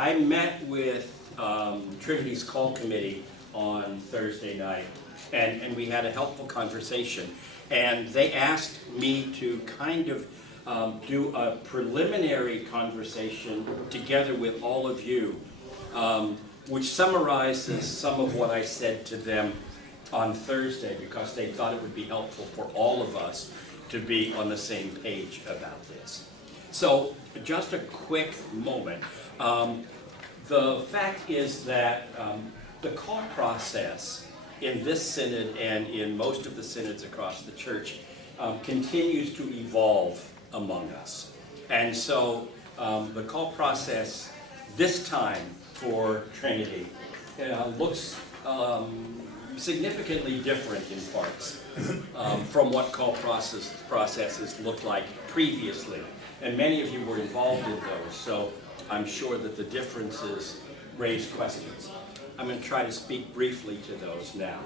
I met with Trinity's call committee on Thursday night, and we had a helpful conversation. And they asked me to kind of do a preliminary conversation together with all of you, which summarizes some of what I said to them on Thursday, because they thought it would be helpful for all of us to be on the same page about this. So, just a quick moment. The fact is that the call process in this synod and in most of the synods across the church continues to evolve among us. And so the call process this time for Trinity looks significantly different in parts from what call processes looked like previously. And many of you were involved in those, so I'm sure that the differences raise questions. I'm going to try to speak briefly to those now.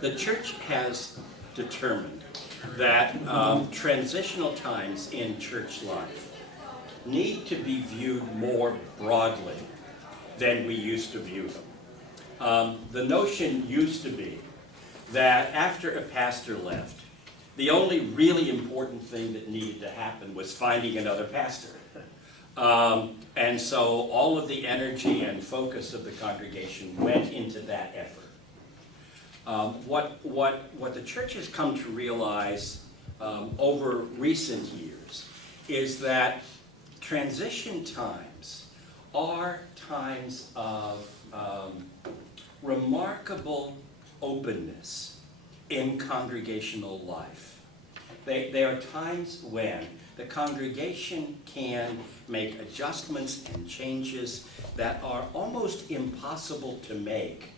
The church has determined that transitional times in church life need to be viewed more broadly than we used to view them. The notion used to be that after a pastor left, the only really important thing that needed to happen was finding another pastor. And so all of the energy and focus of the congregation went into that effort. What the church has come to realize over recent years is that transition times are times of remarkable openness in congregational life. They are times when the congregation can make adjustments and changes that are almost impossible to make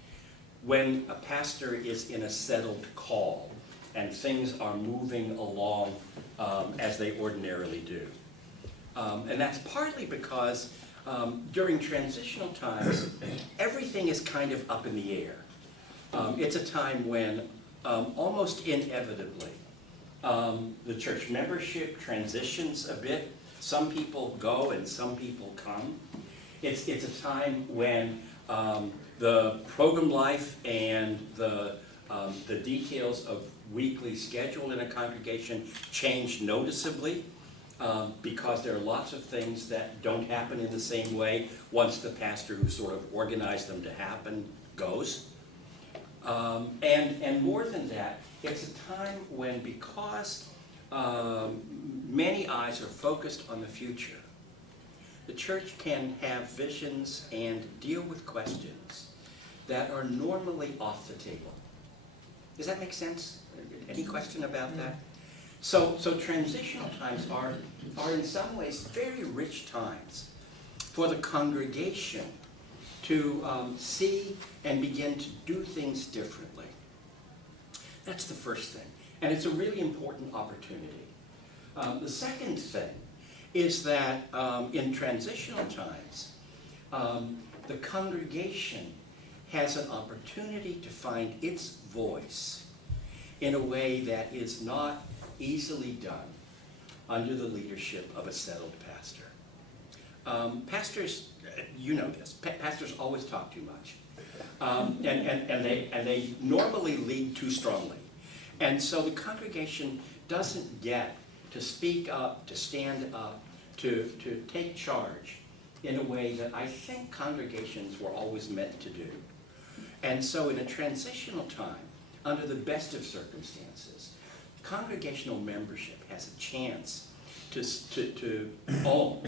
when a pastor is in a settled call and things are moving along as they ordinarily do. And that's partly because during transitional times, everything is kind of up in the air. It's a time when almost inevitably the church membership transitions a bit. Some people go and some people come. It's a time when the program life and the details of weekly schedule in a congregation change noticeably because there are lots of things that don't happen in the same way once the pastor who sort of organized them to happen goes. And more than that, it's a time when, because many eyes are focused on the future, the church can have visions and deal with questions that are normally off the table. Does that make sense? Any question about that? So transitional times are in some ways very rich times for the congregation to see and begin to do things differently. That's the first thing. And it's a really important opportunity. The second thing is that in transitional times, the congregation has an opportunity to find its voice in a way that is not easily done under the leadership of a settled pastor. Pastors, you know this, pastors always talk too much. And they normally lead too strongly. And so the congregation doesn't get to speak up, to stand up, to take charge in a way that I think congregations were always meant to do. And so in a transitional time, under the best of circumstances, congregational membership has a chance to own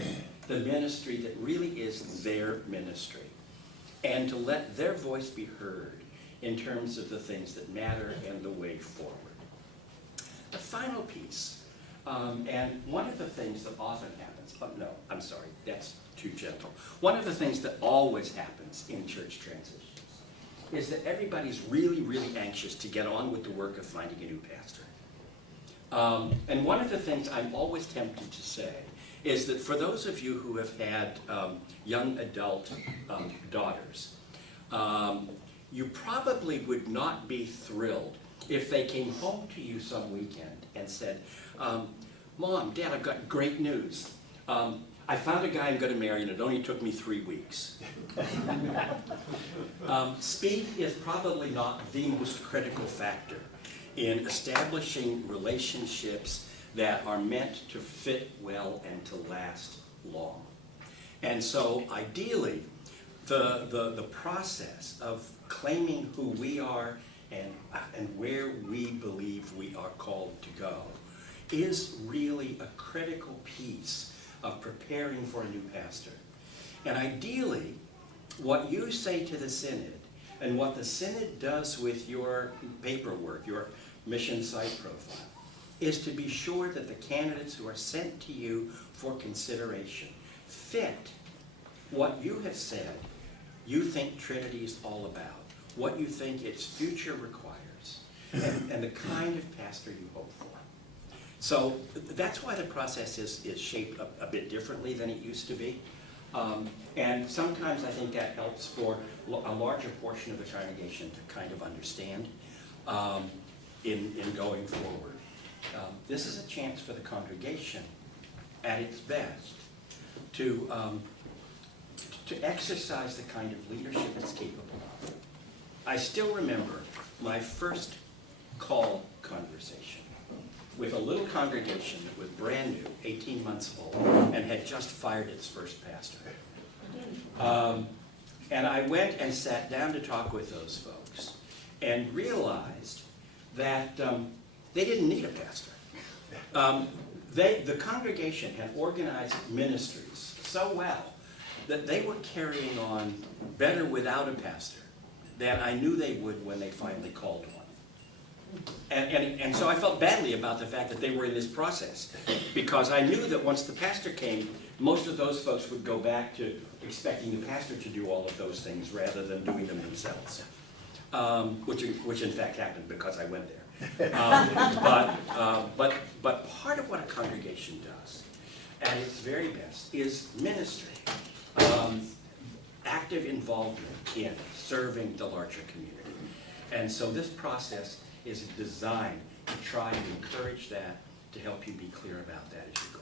the ministry that really is their ministry, and to let their voice be heard in terms of the things that matter and the way forward. The final piece, and one of the things that often happens, no, I'm sorry, that's too gentle. One of the things that always happens in church transitions is that everybody's really, really anxious to get on with the work of finding a new pastor. And one of the things I'm always tempted to say is that for those of you who have had young adult daughters, you probably would not be thrilled if they came home to you some weekend and said, Mom, Dad, I've got great news. I found a guy I'm going to marry, and it only took me 3 weeks. Speed is probably not the most critical factor in establishing relationships that are meant to fit well and to last long. And so ideally, the process of claiming who we are and where we believe we are called to go is really a critical piece of preparing for a new pastor. And ideally, what you say to the synod and what the synod does with your paperwork, your mission site profile, is to be sure that the candidates who are sent to you for consideration fit what you have said you think Trinity is all about, what you think its future requires, and the kind of pastor you hope for. So that's why the process is shaped a bit differently than it used to be. And sometimes I think that helps for a larger portion of the congregation to kind of understand in going forward. This is a chance for the congregation at its best to exercise the kind of leadership it's capable of. I still remember my first call conversation with a little congregation that was brand new, 18 months old, and had just fired its first pastor. And I went and sat down to talk with those folks and realized that they didn't need a pastor. The congregation had organized ministries so well that they were carrying on better without a pastor than I knew they would when they finally called one. And so I felt badly about the fact that they were in this process, because I knew that once the pastor came, most of those folks would go back to expecting the pastor to do all of those things rather than doing them themselves, which in fact happened because I went there. But part of what a congregation does at its very best is ministry, active involvement in serving the larger community. And so this process is designed to try and encourage that, to help you be clear about that as you go